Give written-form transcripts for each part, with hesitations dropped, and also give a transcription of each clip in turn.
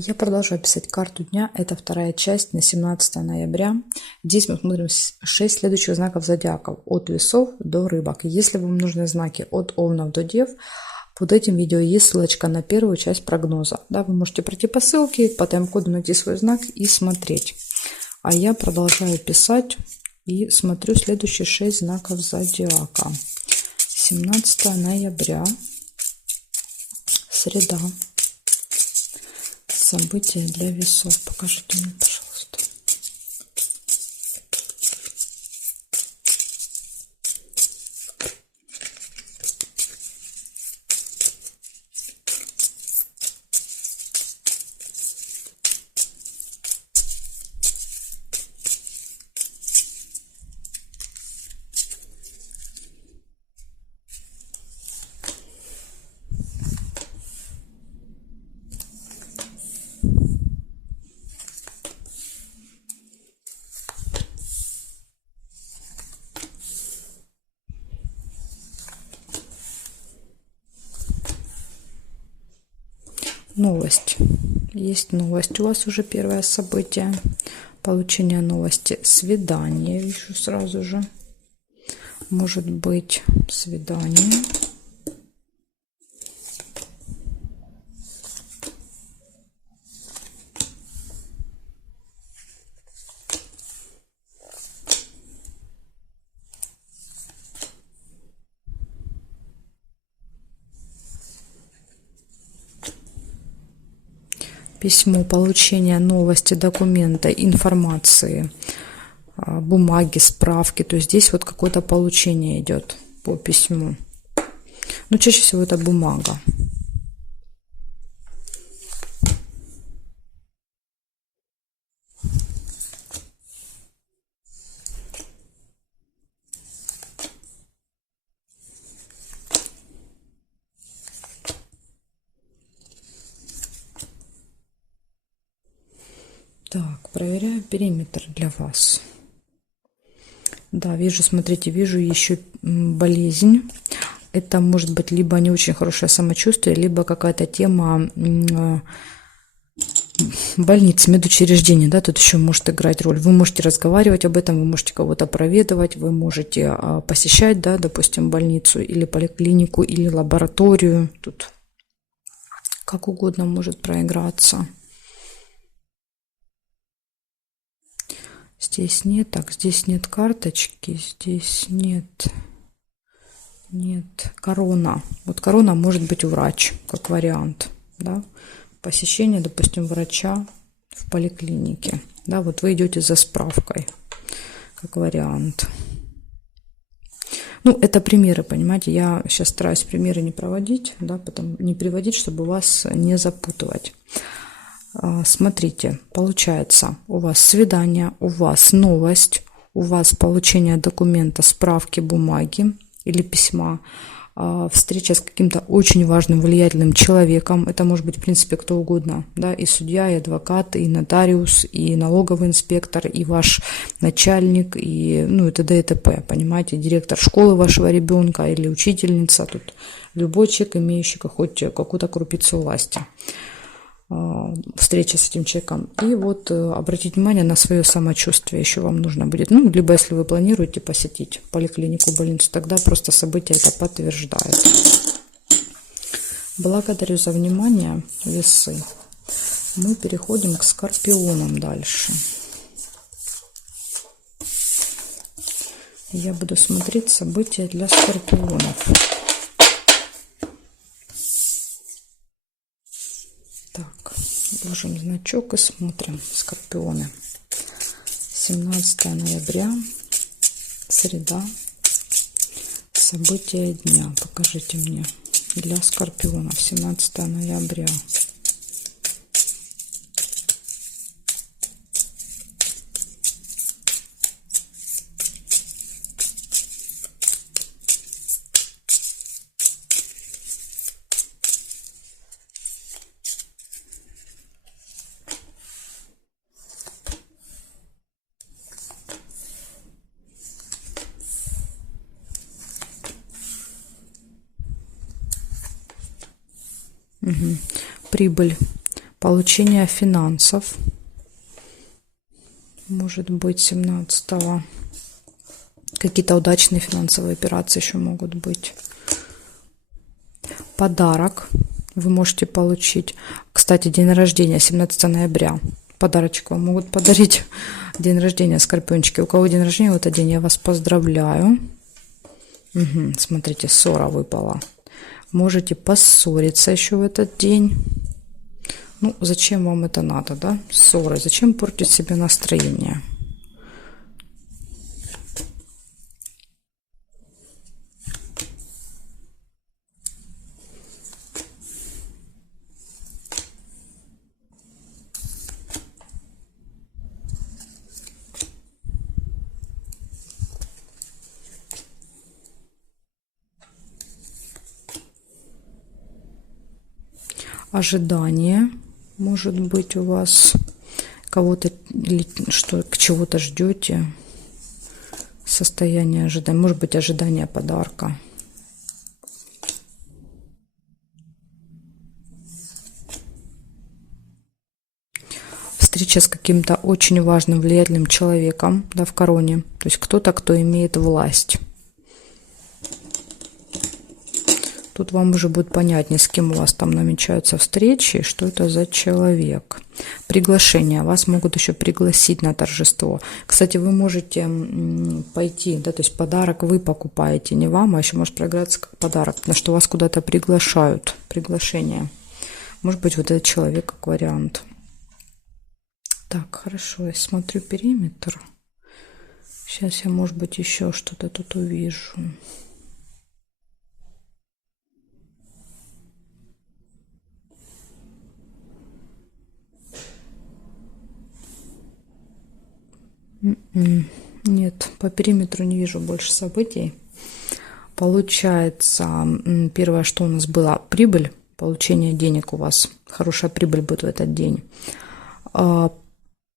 Я продолжаю писать карту дня. Это вторая часть на 17 ноября. Здесь мы смотрим 6 следующих знаков зодиака. От весов до рыбок. Если вам нужны знаки от овнов до дев, под этим видео есть ссылочка на первую часть прогноза. Да, вы можете пройти по ссылке, по тайм-коду найти свой знак и смотреть. А я продолжаю писать и смотрю следующие 6 знаков зодиака. 17 ноября. Среда. События для весов. Покажите мне, пожалуйста. Новость. Есть новость. У вас уже первое событие. Получение новости. Свидание. Вижу сразу же. Может быть свидание. Письмо, получение новости, документа, информации, бумаги, справки. То есть здесь вот какое-то получение идет по письму. Но чаще всего это бумага. Так, проверяю периметр для вас. Да, вижу, смотрите, вижу еще болезнь. Это может быть либо не очень хорошее самочувствие, либо какая-то тема больницы, медучреждения, да, тут еще может играть роль. Вы можете разговаривать об этом, вы можете кого-то проведывать, вы можете посещать, да, допустим, больницу или поликлинику, или лабораторию. Тут как угодно может проиграться. Здесь нет, так, здесь нет карточки, здесь нет, корона. Вот корона может быть у врача, как вариант, да, посещение, допустим, врача в поликлинике, да, вот вы идете за справкой, как вариант. Ну, это примеры, понимаете, я сейчас стараюсь примеры не проводить, да, не приводить, чтобы вас не запутывать. Смотрите, получается, у вас свидание, у вас новость, у вас получение документа, справки, бумаги или письма, встреча с каким-то очень важным, влиятельным человеком. Это может быть, в принципе, кто угодно, да, и судья, и адвокат, и нотариус, и налоговый инспектор, и ваш начальник, и, ну, и т.д. и т.п., понимаете, директор школы вашего ребенка или учительница, тут любой человек, имеющий хоть какую-то крупицу власти. Встреча с этим человеком. И вот обратить внимание на свое самочувствие еще вам нужно будет. Ну, либо если вы планируете посетить поликлинику, больницу, тогда просто событие это подтверждает. Благодарю за внимание, весы. Мы переходим к скорпионам дальше. Я буду смотреть события для скорпионов. Так, ложим значок и смотрим. Скорпионы. 17 ноября. Среда. События дня. Покажите мне. Для скорпионов. 17 ноября. Прибыль. Получение финансов. Может быть 17-го. Какие-то удачные финансовые операции еще могут быть. Подарок вы можете получить. Кстати, день рождения 17 ноября. Подарочек вам могут подарить. День рождения, скорпиончики. У кого день рождения в этот день, я вас поздравляю. Угу, смотрите, ссора выпала. Можете поссориться еще в этот день. Ну, зачем вам это надо, да? Ссоры. Зачем портить себе настроение? Ожидание может быть у вас кого-то или что к чего-то ждете, состояние ожидания, может быть ожидание подарка. Встреча с каким-то очень важным влиятельным человеком, да, в короне, то есть кто-то, кто имеет власть. Тут вам уже будет понятнее, с кем у вас там намечаются встречи, что это за человек. Приглашение. Вас могут еще пригласить на торжество. Кстати, вы можете пойти, да, то есть подарок вы покупаете, не вам, а еще может проиграться как подарок, потому что вас куда-то приглашают. Приглашение. Может быть, вот этот человек как вариант. Так, хорошо, я смотрю периметр. Сейчас я, может быть, еще что-то тут увижу. Нет, по периметру не вижу больше событий. Получается, первое, что у нас было, прибыль, получение денег у вас. Хорошая прибыль будет в этот день.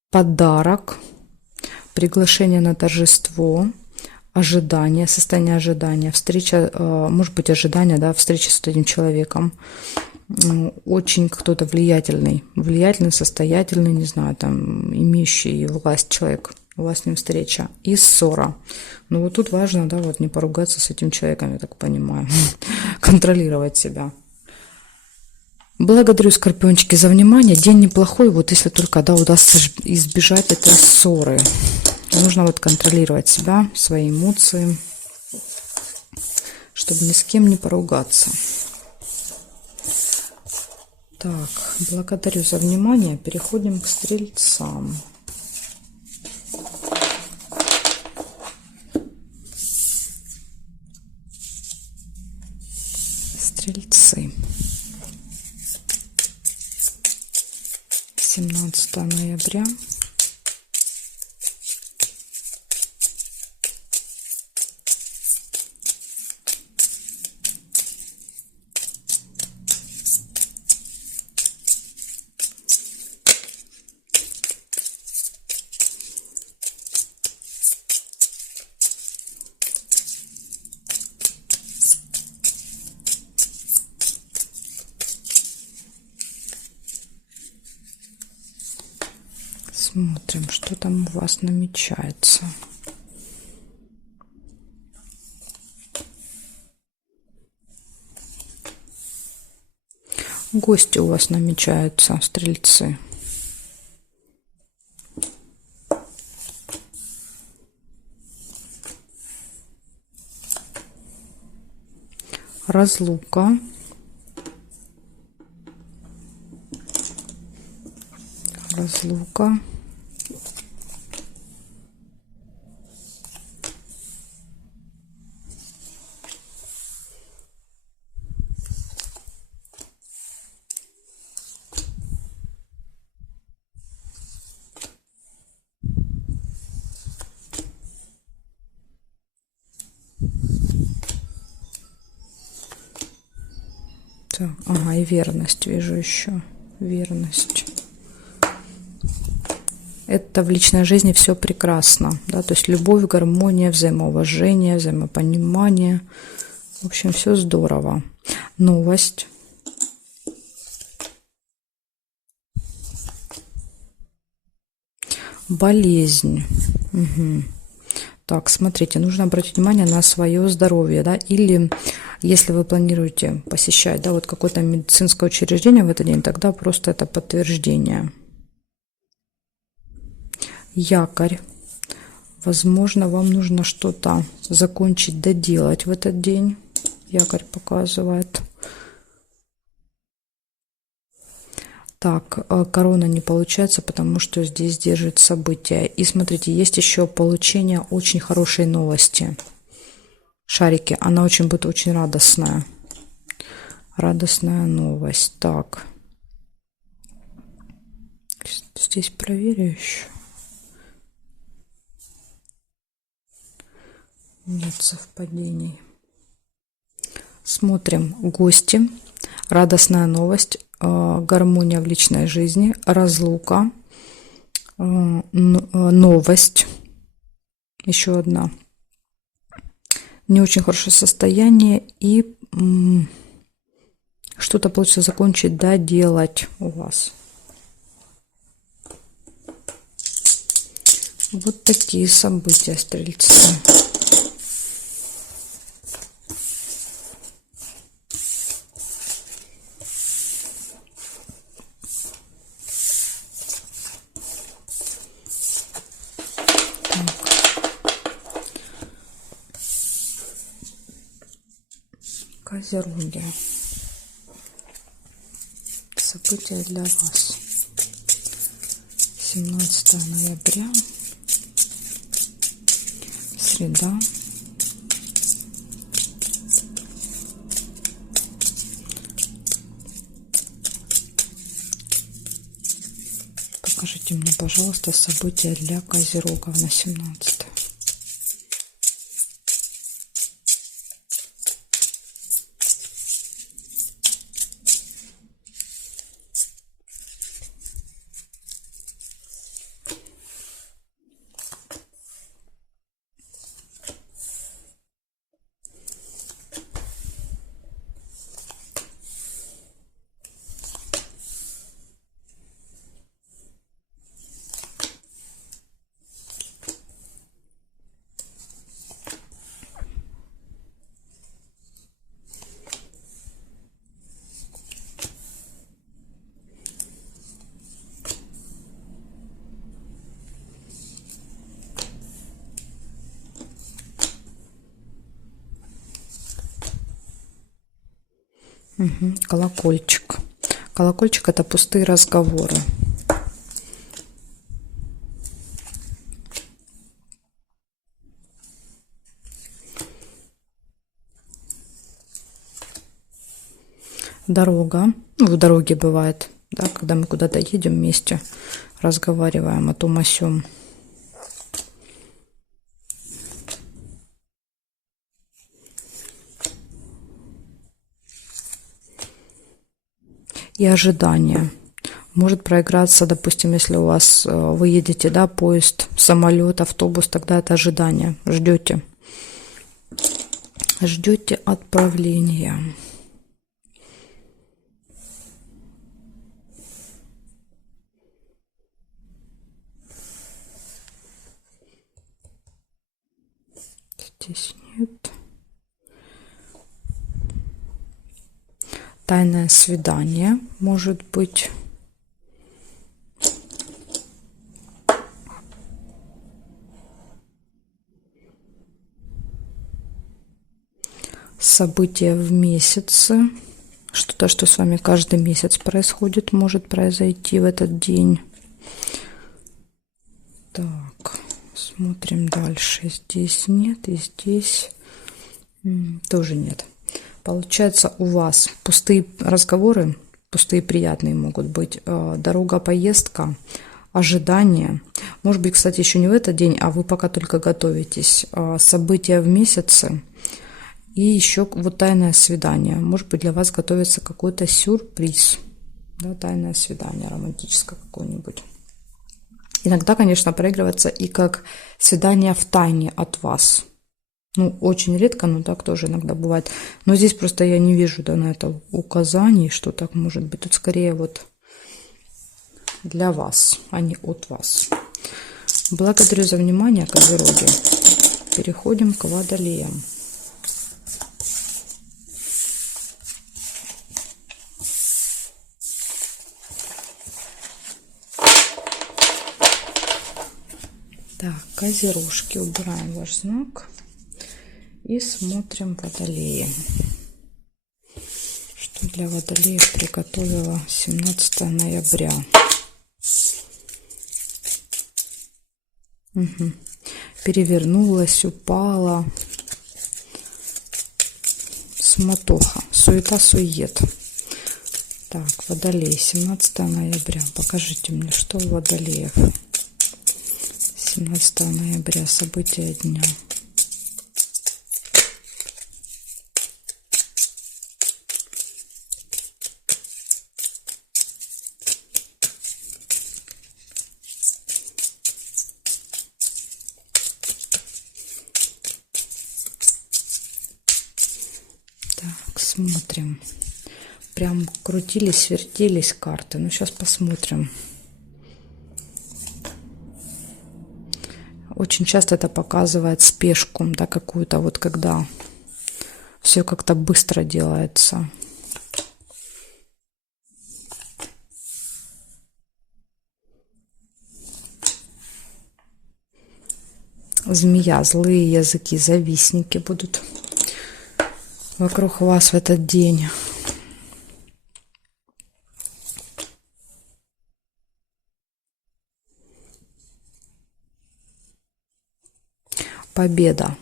Подарок, приглашение на торжество, ожидание, состояние ожидания, встреча, может быть, ожидание, да, встреча с этим человеком. Очень кто-то влиятельный, состоятельный, не знаю, там, имеющий власть человек. У вас с ним встреча. И ссора. Ну вот тут важно, да, вот не поругаться с этим человеком, я так понимаю. Контролировать себя. Благодарю, скорпиончики, за внимание. День неплохой, вот если только, да, удастся избежать этой ссоры. Нужно вот контролировать себя, свои эмоции, чтобы ни с кем не поругаться. Так, благодарю за внимание. Переходим к стрельцам. Стрельцы. 17 ноября. Смотрим, что там у вас намечается. Гости у вас намечаются, стрельцы. Разлука. Разлука. Так, ага, и верность вижу еще. Верность. Это в личной жизни все прекрасно, да, то есть любовь, гармония, взаимоуважение, взаимопонимание. В общем, все здорово. Новость. болезнь. Угу. Так, смотрите, нужно обратить внимание на свое здоровье, да, или если вы планируете посещать, да, вот какое-то медицинское учреждение в этот день, тогда просто это подтверждение. Якорь. Возможно, вам нужно что-то закончить, доделать в этот день. Якорь показывает. Так, корона не получается, потому что здесь держит события. И смотрите, есть еще получение очень хорошей новости. Шарики, она очень будет очень радостная. Радостная новость. Так. Здесь проверю еще. Нет совпадений. Смотрим. Гости. Радостная новость. Гармония в личной жизни. Разлука. Новость. Еще одна. Не очень хорошее состояние. И что-то получится закончить, доделать у вас. Вот такие события, стрельцы. Козероги. События для вас. 17 ноября. Среда. Покажите мне, пожалуйста, события для Козерогов на 17. Угу. Колокольчик. Колокольчик — это пустые разговоры. Дорога. Ну, в дороге бывает, да, когда мы куда-то едем вместе, разговариваем о том о сём. И ожидание. Может проиграться, допустим, если у вас вы едете, да, поезд, самолет, автобус, тогда это ожидание. Ждете. Ждете отправления. Здесь нет. Тайное свидание может быть. События в месяце. Что-то, что с вами каждый месяц происходит, может произойти в этот день. Так, смотрим дальше. Здесь нет, и здесь тоже нет. Получается, у вас пустые разговоры, пустые приятные могут быть. Дорога, поездка, ожидание. Может быть, кстати, еще не в этот день, а вы пока только готовитесь. События в месяце. И еще вот тайное свидание. Может быть, для вас готовится какой-то сюрприз. Да, тайное свидание романтическое какое-нибудь. Иногда, конечно, проигрывается и как свидание в тайне от вас. Ну, очень редко, но так тоже иногда бывает. Но здесь просто я не вижу, да, на это указаний, что так может быть. Тут скорее вот для вас, а не от вас. Благодарю за внимание, козероги. Переходим к водолеям. Так, козерожки, убираем ваш знак и смотрим водолеи. Что для водолеев приготовила 17 ноября. Угу. Перевернулась, упала. Суматоха, суета-сует. Так, водолей, 17 ноября. Покажите мне, что у водолеев. 17 ноября, события дня. Так, смотрим. Прям крутились, вертелись карты. Ну, сейчас посмотрим. Очень часто это показывает спешку, да, какую-то, вот когда все как-то быстро делается. Змея, злые языки, завистники будут вокруг вас в этот день. Победа.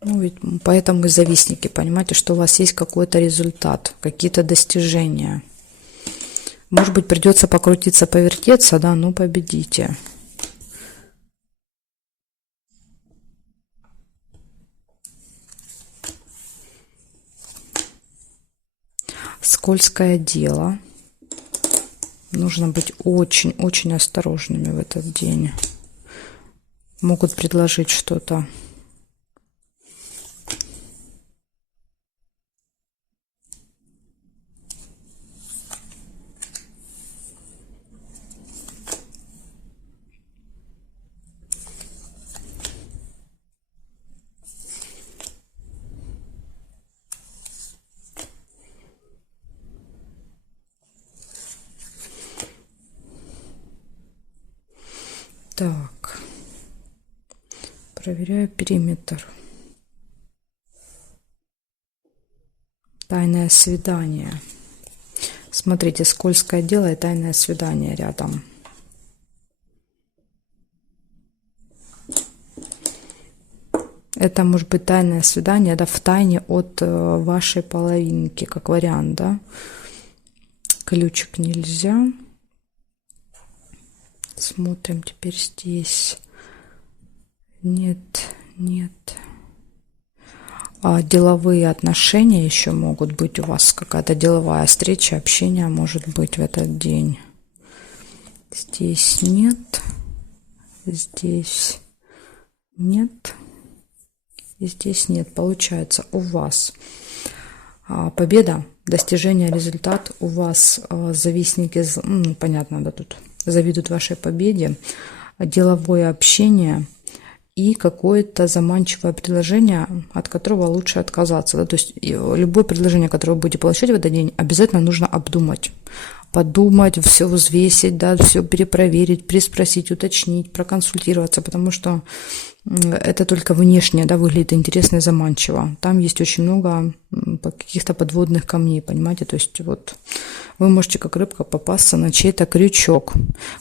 Ну, ведь поэтому и завистники, понимаете, что у вас есть какой-то результат, какие-то достижения. Может быть, придется покрутиться, повертеться, да, но победите. Скользкое дело. Нужно быть очень-очень осторожными в этот день. Могут предложить что-то. Так. Проверяю периметр. Тайное свидание. Смотрите, скользкое дело и тайное свидание рядом. Это может быть тайное свидание, да, в тайне от вашей половинки, как вариант, да. Ключик нельзя. Смотрим теперь здесь. Нет, нет. Деловые отношения еще могут быть у вас, какая-то деловая встреча, общение может быть в этот день. Здесь нет, здесь нет, и здесь нет. Получается, у вас победа, достижение, результат. У вас завистники, ну, понятно, да, тут завидуют вашей победе, деловое общение и какое-то заманчивое предложение, от которого лучше отказаться. Да? То есть любое предложение, которое вы будете получать в этот день, обязательно нужно обдумать. Подумать, все взвесить, да, все перепроверить, переспросить, уточнить, проконсультироваться, потому что это только внешне, да, выглядит интересно и заманчиво. Там есть очень много каких-то подводных камней, понимаете, то есть вот вы можете как рыбка попасться на чей-то крючок.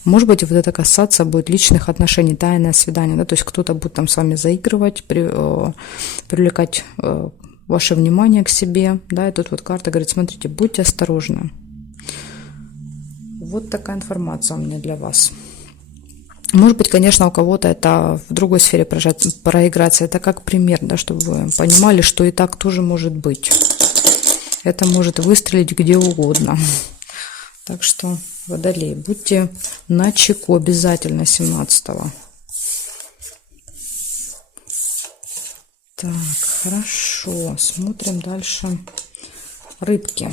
Может быть, вот это касаться будет личных отношений, тайное свидание, да, то есть кто-то будет там с вами заигрывать, привлекать ваше внимание к себе, да, и тут вот карта говорит, смотрите, будьте осторожны. Вот такая информация у меня для вас. Может быть, конечно, у кого-то это в другой сфере проиграться. Это как пример, да, чтобы вы понимали, что и так тоже может быть. Это может выстрелить где угодно. Так что, водолей, будьте начеку обязательно 17-го. Так, хорошо. Смотрим дальше. Рыбки.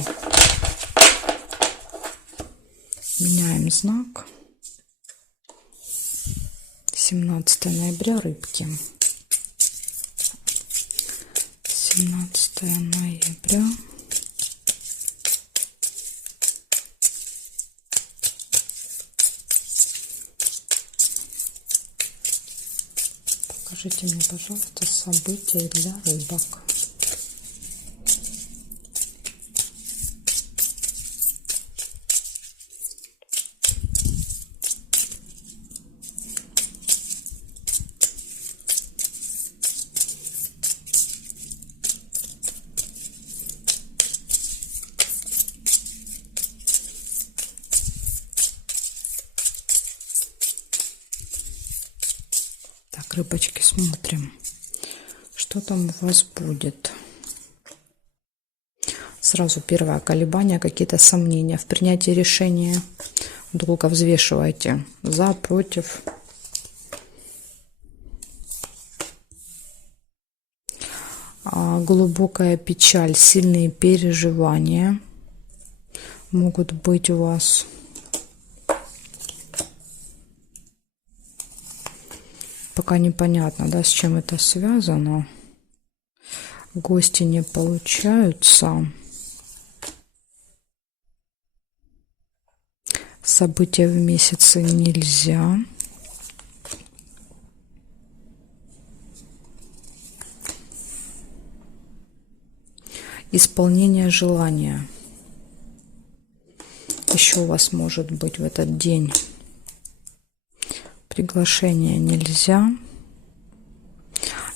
Меняем знак. 17 ноября, рыбки. 17 ноября. Покажите мне, пожалуйста, события для рыбок. Так, рыбочки, смотрим, что там у вас будет. Сразу первое колебание, какие-то сомнения в принятии решения. Долго взвешивайте за, против. Глубокая печаль, сильные переживания могут быть у вас. Пока непонятно, да, с чем это связано. Гости не получаются. События в месяце нельзя. Исполнение желания. Еще у вас может быть в этот день. Приглашение нельзя.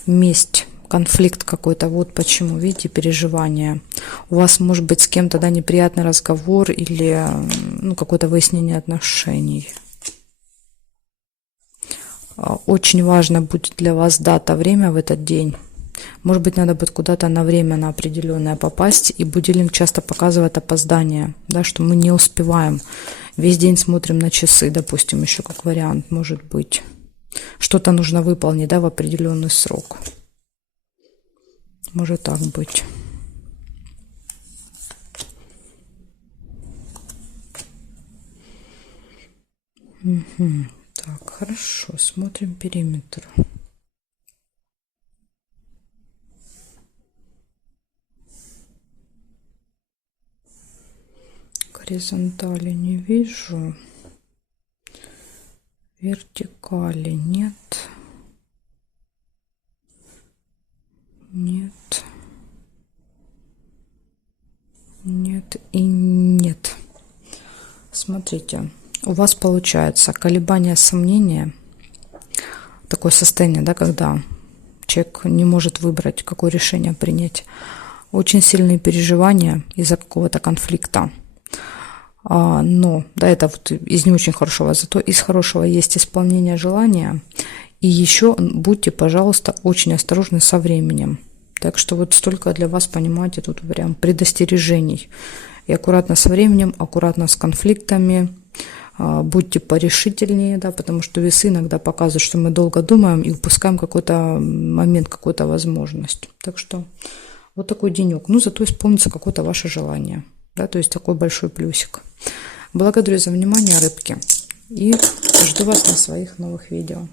Месть, конфликт какой-то. Вот почему, видите, переживания. У вас может быть с кем-то, да, неприятный разговор или какое-то выяснение отношений. Очень важно будет для вас дата, время в этот день. Может быть, надо будет куда-то на время на определенное попасть, и будильник часто показывает опоздание, да, что мы не успеваем. Весь день смотрим на часы, допустим, еще как вариант может быть. Что-то нужно выполнить, да, в определенный срок. Может так быть. Угу. Так, хорошо, смотрим периметр. Горизонтали не вижу. Вертикали нет. Нет. Нет и нет. Смотрите, у вас получается колебания, сомнения. Такое состояние, да, когда человек не может выбрать, какое решение принять. Очень сильные переживания из-за какого-то конфликта. Но, да, это вот из не очень хорошего, зато из хорошего есть исполнение желания. И еще будьте, пожалуйста, очень осторожны со временем. Так что вот столько для вас, понимаете, тут прям предостережений. И аккуратно со временем, аккуратно с конфликтами. Будьте порешительнее, да, потому что весы иногда показывают, что мы долго думаем и упускаем какой-то момент, какую-то возможность. Так что вот такой денек. Ну, зато исполнится какое-то ваше желание. Да, то есть такой большой плюсик. Благодарю за внимание, рыбки. И жду вас на своих новых видео.